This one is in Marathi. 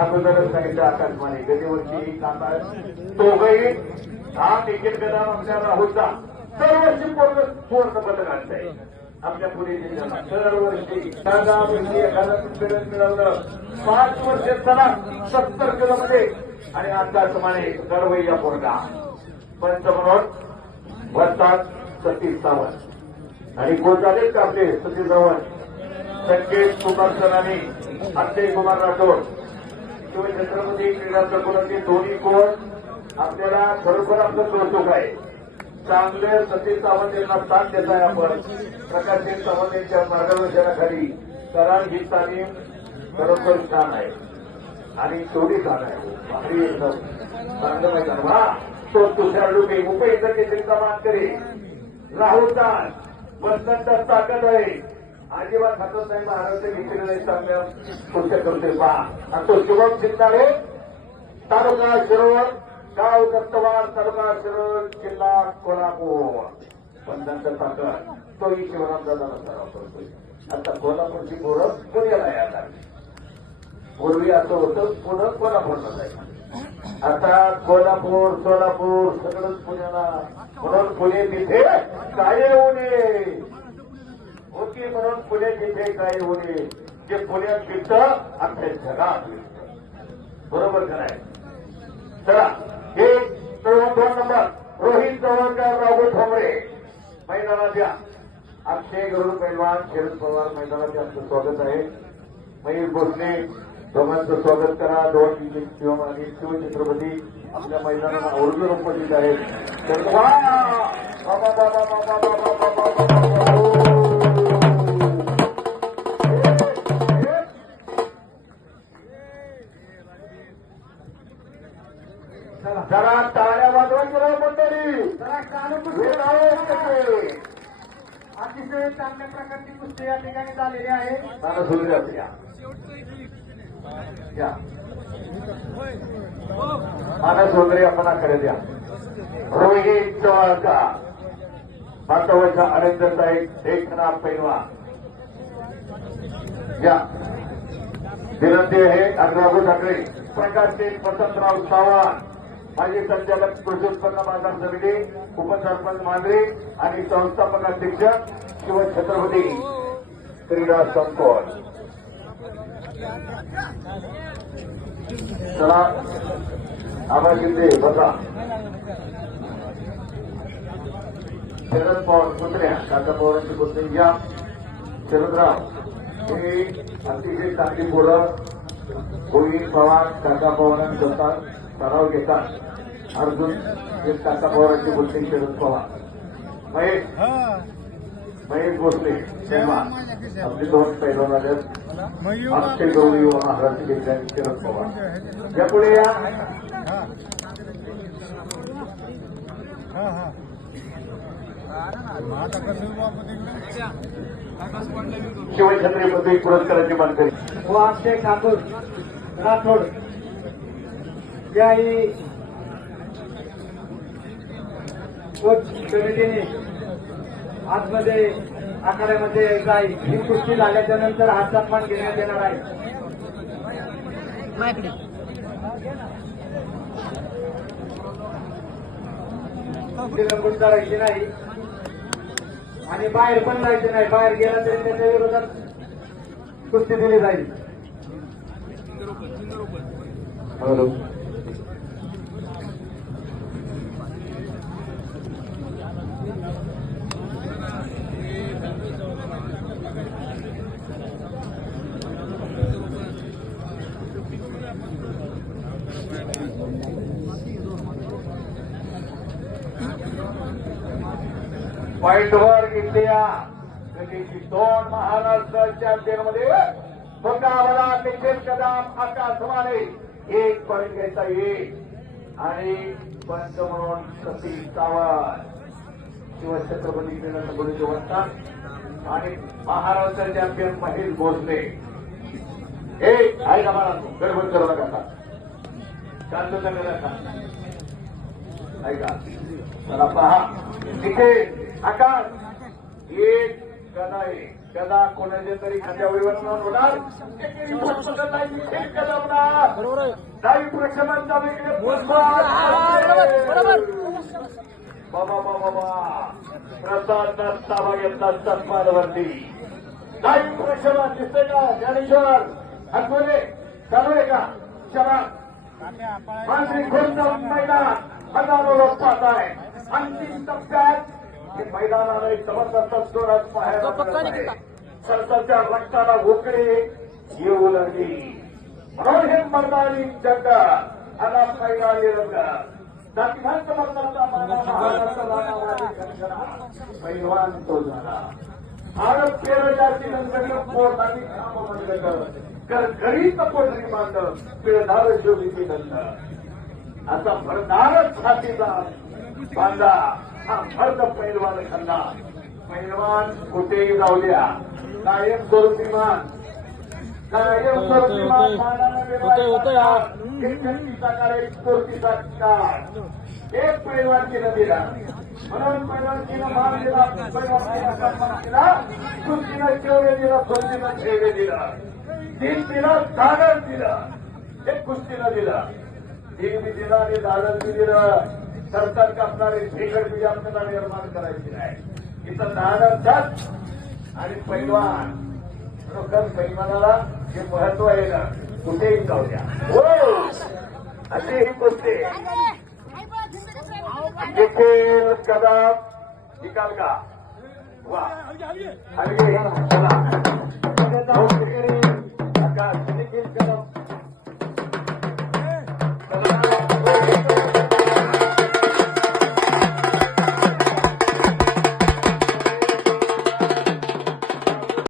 अगोदरच सांगितलं आकाशवाणी गदेवरची काका दोघही हा क्रिकेट गदा आमच्या राहुलचा दरवर्षी पूर्ण पदक आणताय आपल्या पुणे जिल्ह्याला दरवर्षी एखादा क्रीडा मिळवलं 5 वर्ष चला 70 किलोमध्ये आणि आकाशवाणी गडवैया पोरगा पंच म्हणून भरतात सतीश सावंत आणि कोण झालेत का आपले सतीश सावंत संकेत कुमार सरानी अक्षय कुमार राठोड किंवा छत्रपती क्रीडा संकुलाचे दोन्ही कोच आपल्याला खरोखर आपलं कौतुक आहे. चांगले सतीश सावंत यांना साथ देत आहे आपण प्रकाश सावंत यांच्या मार्गदर्शनाखाली कारण ही तालीम खरोखर छान आहे आणि तेवढी छान आहे. भारी एकदम चांगलं मैदान वा तो दुसऱ्या डुबे मुंबई केसरीचा मान करे राहुलचा वसंत ताकद आहे अजिबात हातात नाही महाराष्ट्र घेतलेलं नाही चांगल्या पुढच्या करते पहा आणि तो शुभम सिंधारे तालुका शिरोळ गाव दत्तवार तालुका शिरोळ जिल्हा कोल्हापूर वसंत ताकद तोही शिवराम दादाला सराव करतोय. आता कोल्हापूरची पोरं पुण्याला यायला लागली. पूर्वी असं होतं पुणे कोल्हापूरला जायचं आता कोल्हापूर सोलापूर सगळंच पुण्याला म्हणून पुणे तिथे काय होऊ नये होती म्हणून पुणे तिथे काय होऊ नये जे पुण्यात फिरतं अख्ख्या जगात बरोबर कराय. चला हे 2 नंबर रोहित चव्हाणकर राघव ठोंबरे मैदानात या. अक्षय गरुड पैलवान शरद पवार मैदानात यांचं स्वागत आहे. मयूर भोसले दोघांचं स्वागत करा. दोन शिव आणि शिवछत्रपती आपल्या मैदानाला आवर्जून उपस्थित आहेत. जरा टाळ्या वाजवा केला मंडळी अतिशय चांगल्या प्रकारची कुस्ती या ठिकाणी झालेली आहे. मला सुरू या मला सोदरी आपण कडे द्या. रोहित चव्हाणकर वातावरचा आनंद साहेब एकनाथ पैलवान या विनंती आहे. राघू ठाकरे प्रकाश सिंग वसंतराव सावंत माजी संचालक कृषी उत्पन्न बाजार समिती उपसरपंच मांजरे आणि संस्थापक अध्यक्ष शिवछत्रपती क्रीडा संकुल. चला आबा शिंदे बसा. शरद पवार पुतण्या काका पवारांची पुतणी या. शरदराव हे अतिशय चांगली पोरं गोविंद पवार काका पवारांचा सराव घेतात. अर्जुन हे काका पवारांची पुतणी शरद पवार महेश भोसले तेव्हा आपले 2 पैलवान आल्यात. अक्षय गौरी व महाराष्ट्र घेतल्याने शरद पवार यापुढे या. शिवछत्रपती पुरस्काराची मानकरी व अक्षय ठाकूर राठोड याही कोच कमिटीने आतमध्ये आखाड्यामध्ये जाईल. ही कुस्ती झाल्याच्या नंतर हा सन्मान घेण्यात येणार आहे. लंबून करायची नाही आणि बाहेर पण जायचे नाही. बाहेर गेला तरी त्याच्या विरोधात कुस्ती दिली जाईल. पॉइंटवर इंडिया गतीची 2 महाराष्ट्र चॅम्पियनमध्ये मुकाबला निखिल कदम आकाशवाणी 1 पॉइंट घ्यायचा येईल आणि पंच म्हणून सतीश सावंत शिवछत्रपती क्रीडा संकुलाचे वंतात आणि महाराष्ट्र चॅम्पियन महेश भोसले. हे आहे का मला गडबड करू नका शांतता नका ऐका. चला पहा निखिल आकाश 1 गदा आहे. त्याला कोणाच्या तरी खांद्यावर होणार एकेरी फटफटलाची खेळ कदमला डावी प्रक्षेपणचा वेगळे बाबा बाबा बाबा प्रसाद ताबा घेतला तत्मानवरती डावी प्रक्षेपण दिसते का ज्ञानेश्वर हटवले चालू आहे का चला मानसिक घोषणा मैदान हजारो लोक पाहत आहे अंतिम टप्प्यात हे मैदानाला जबरदस्त जोरात पाहायला सरसरच्या रक्ताला उकळे येऊ लागली म्हणून हे मैदानी जग आला मैदानी रंग जातीभांत मर्दाचा पैलवान तो झाला भारत पेरजाची नंतर पोटाने काम म्हणलं कर घरीच पोटरी मांडलं पिळधार शोधीची नंतर असा भरदार छातीचा बांधा हा भरत पैलवान खंदा पैलवान कुठेही जाऊया कायम स्वरूपीमान शक्तीचा काळ एक स्फूर्तीचा काळ एक पैलवानकीनं दिला म्हणून पैलवानकीनं मान दिला पैलवानकीनं सन्मान दिला कुस्तीनं शेवळे दिला कुस्तीनं शेवळे दिला दिन दिला धाडस दिलं एक कुस्तीनं दिला दिन बी दिला आणि धाडस बी दिलं सरकार कापणारे शेखर बी आपल्याला निर्माण करायची नाही इथं धाडस आणि पैलवान खरोखर पैलवानाला जे महत्व आहे ना कुठेही जाऊ द्या हो अशी ही कुस्ती देखील कदा निकाल का वा चला